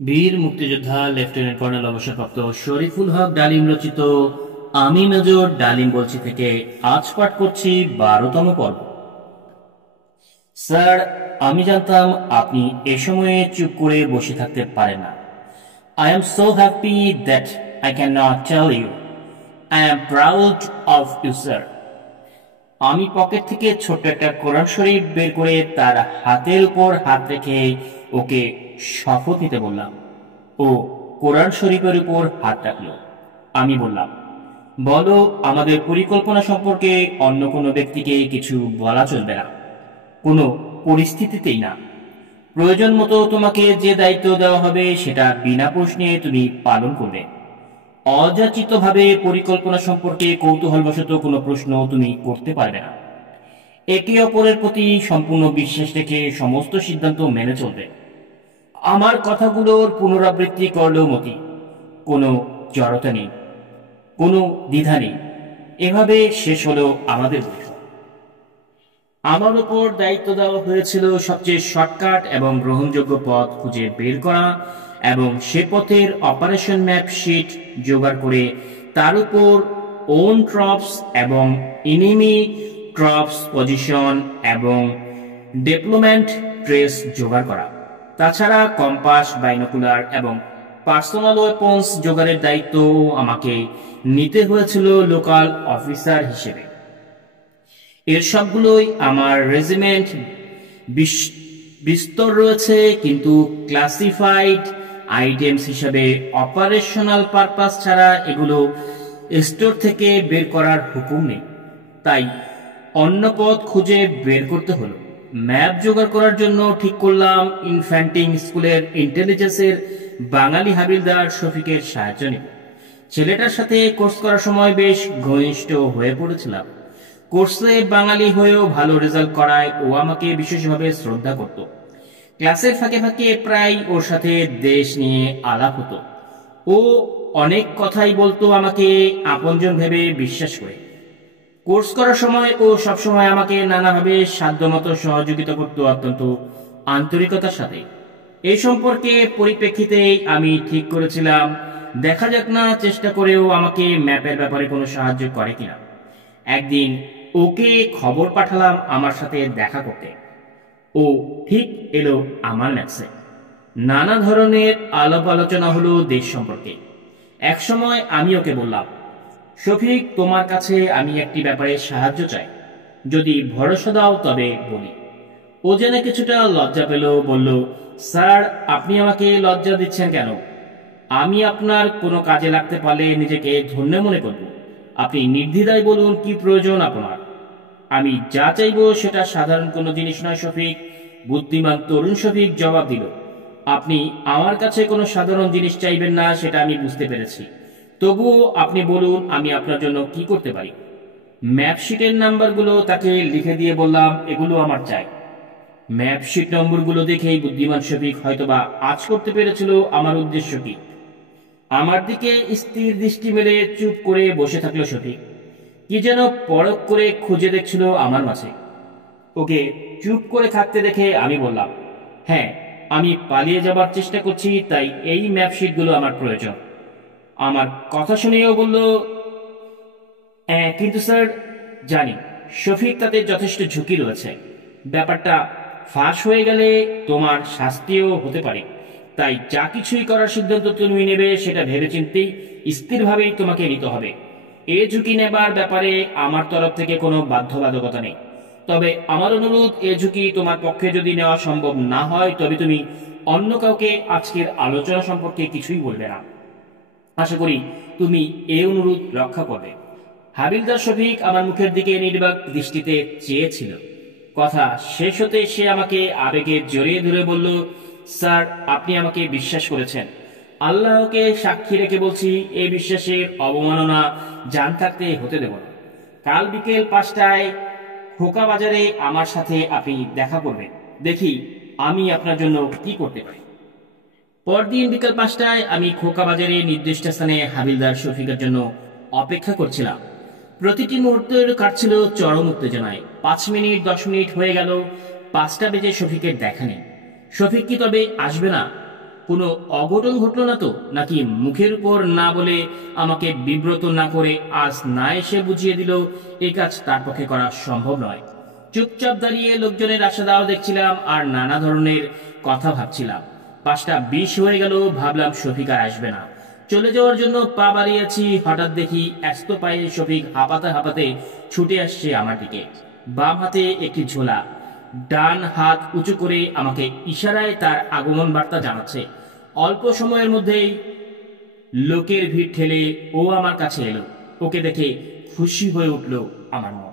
বীর মুক্তিযোদ্ধা lieutenant colonel অবসরপ্রাপ্ত শরীফুল হক ডালিম রচিত আমি মেজর ডালিম বলছি থেকে আজ পাঠ করছি 12তম পর্ব। স্যার, আমি জানতাম আপনি এ সময়ে চুপ করে বসে থাকতে পারেন না। I am so happy that I can not tell you. I am proud of you sir. আমি পকেট থেকে ছোট্ট একটা কোরআন শরীফ বের করে তার হাতের উপর হাত রেখে ওকে শপথ নিতে বললাম। ও কোরআন শরীফের উপর হাত রাখল। আমি বললাম, বলো, আমাদের পরিকল্পনা সম্পর্কে অন্য কোনো ব্যক্তিকে কিছু বলা চলবে না, কোনো পরিস্থিতিতেই না। প্রয়োজন মতো তোমাকে যে দায়িত্ব দেওয়া হবে সেটা বিনা প্রশ্নে তুমি পালন করবে। অযাচিতভাবে পরিকল্পনা সম্পর্কে কৌতূহলবশত কোনো প্রশ্ন তুমি করতে পারবে না। একে অপরের প্রতি সম্পূর্ণ বিশ্বাস রেখে সমস্ত সিদ্ধান্ত মেনে চলবে। আমার কথাগুলোর পুনরাবৃত্তি করলেও মতি, কোনো জড়তা নেই, কোনো দ্বিধা নেই। এভাবে শেষ হলো আমাদের বৈঠক। আমার উপর দায়িত্ব দেওয়া হয়েছিল সবচেয়ে শর্টকাট এবং গ্রহণযোগ্য পথ খুঁজে বের করা এবং সে পথের অপারেশন ম্যাপ শিট জোগাড় করে তার উপর ওন ট্রপস এবং এনিমি ট্রপস পজিশন এবং ডেপ্লয়মেন্ট ট্রেস জোগাড় করা। তাছাড়া কম্পাস, বাইনোকুলার এবং পার্সোনাল ওয়েপন্স জোগাড়ের দায়িত্ব আমাকে নিতে হয়েছিল লোকাল অফিসার হিসেবে। এর সবগুলোই আমার রেজিমেন্ট বিস্তর রয়েছে, কিন্তু ক্লাসিফাইড আইটেমস হিসেবে অপারেশনাল পারপাস ছাড়া এগুলো স্টোর থেকে বের করার হুকুম নেই। তাই অন্য পথ খুঁজে বের করতে হলো। ম্যাপ জোগাড় করার জন্য ঠিক করলাম ইনফ্যান্টিং স্কুলের ইন্টেলিজেন্সের বাঙালি হাবিলদার শফিকের সাহায্য নেব। ছেলেটার সাথে কোর্স করার সময় বেশ ঘনিষ্ঠ হয়ে পড়েছিলাম। কোর্সে বাঙালি হয়েও ভালো রেজাল্ট করায় ও আমাকে বিশেষভাবে শ্রদ্ধা করত। ক্লাসের ফাঁকে ফাঁকে প্রায় ওর সাথে দেশ নিয়ে আলাপ হতো। ও অনেক কথাই বলতো আমাকে আপনজন ভেবে বিশ্বাস করে। কোর্স করার সময় ও সবসময় আমাকে নানাভাবে সাধ্যমতো সহযোগিতা করত, অত্যন্ত আন্তরিকতার সাথে। এই সম্পর্কে পরিপ্রেক্ষিতেই আমি ঠিক করেছিলাম দেখা যাক না, চেষ্টা করেও আমাকে ম্যাপের ব্যাপারে কোনো সাহায্য করে কিনা। একদিন ওকে খবর পাঠালাম আমার সাথে দেখা করতে। ও ঠিক এলো আমার ম্যাপসে। নানা ধরনের আলাপ আলোচনা হলো দেশ সম্পর্কে। একসময় আমি ওকে বললাম, শফিক, তোমার কাছে আমি একটি ব্যাপারে সাহায্য চাই, যদি ভরসা দাও তবে বলি। ও যেন কিছুটা লজ্জা পেল, বলল, স্যার, আপনি আমাকে লজ্জা দিচ্ছেন কেন? আমি আপনার কোনো কাজে লাগতে পারলে নিজেকে ধন্য মনে করব। আপনি নির্দ্বিধায় বলুন কি প্রয়োজন আপনার। আমি যা চাইব সেটা সাধারণ কোনো জিনিস নয় শফিক। বুদ্ধিমান তরুণ শফিক জবাব দিল, আপনি আমার কাছে কোনো সাধারণ জিনিস চাইবেন না, সেটা আমি বুঝতে পেরেছি। তবুও আপনি বলুন আমি আপনার জন্য কি করতে পারি। ম্যাপশিটের নাম্বারগুলো তাকে লিখে দিয়ে বললাম, এগুলো আমার চাই। ম্যাপশিট নম্বরগুলো দেখেই বুদ্ধিমান শফিক হয়তোবা আজ করতে পেরেছিল আমার উদ্দেশ্য কি। আমার দিকে স্থির দৃষ্টি মেলে চুপ করে বসে থাকলো শফিক। কি যেন পরখ করে খুঁজে দেখছিল আমার মাঝে। ওকে চুপ করে থাকতে দেখে আমি বললাম, হ্যাঁ, আমি পালিয়ে যাবার চেষ্টা করছি, তাই এই ম্যাপশিটগুলো আমার প্রয়োজন। আমার কথা শুনেও বলল, কিন্তু স্যার, জানি শফিক, তাতে যথেষ্ট ঝুঁকি রয়েছে। ব্যাপারটা ফাঁস হয়ে গেলে তোমার শাস্তিও হতে পারে। তাই যা কিছুই করার সিদ্ধান্ত তুমি নেবে সেটা ভেবেচিন্তেই স্থিরভাবেই তোমাকে নিতে হবে। এ ঝুঁকি নেবার ব্যাপারে আমার তরফ থেকে কোনো বাধ্যবাধকতা নেই। তবে আমার অনুরোধ, এ ঝুঁকি তোমার পক্ষে যদি নেওয়া সম্ভব না হয় তবে তুমি অন্য কাউকে আজকের আলোচনা সম্পর্কে কিছুই বলবে না। আশা করি তুমি এই অনুরোধ রক্ষা করবে। হাবিলদার শফিক আমার মুখের দিকে নির্বাক দৃষ্টিতে চেয়েছিল। কথা শেষ হতে সে আমাকে আবেগে জড়িয়ে ধরে বলল, স্যার, আপনি আমাকে বিশ্বাস করেছেন। আল্লাহকে সাক্ষী রেখে বলছি, এই বিশ্বাসের অবমাননা জান থাকতে হতে দেব না। কাল বিকেল 5টায় খোকা বাজারে আমার সাথে আপনি দেখা করবেন। দেখি আমি আপনার জন্য কি করতে পারি। পরদিন বিকেল 5টায় আমি খোকা বাজারে নির্দিষ্ট স্থানে হাবিলদার শফিকের জন্য অপেক্ষা করছিলাম। প্রতিটি মুহূর্ত কাটছিল চরম উত্তেজনায়। 5 মিনিট 10 মিনিট হয়ে গেল, 5টা বেজে শফিকের দেখা নেই। শফিক কি তবে আসবে না? কোনো অঘটন ঘটল না তো, নাকি মুখের উপর না বলে আমাকে বিব্রত না করে আজ না এসে বুঝিয়ে দিল এই কাজ তার পক্ষে করা সম্ভব নয়। চুপচাপ দাঁড়িয়ে লোকজনের আশা দাওয়া দেখছিলাম আর নানা ধরনের কথা ভাবছিলাম। 5:20 হয়ে গেল, ভাবলাম শফিক আর আসবে না। চলে যাওয়ার জন্য পা বাড়িয়েছি, হঠাৎ দেখি ব্যস্ত পায়ে শফিক হাঁপাতে হাঁপাতে ছুটে আসছে আমার দিকে। বাম হাতে একটি ঝোলা, ডান হাত উঁচু করে আমাকে ইশারায় তার আগমন বার্তা জানাচ্ছে। অল্প সময়ের মধ্যেই লোকের ভিড় ঠেলে ও আমার কাছে এলো। ওকে দেখে খুশি হয়ে উঠল আমার মন।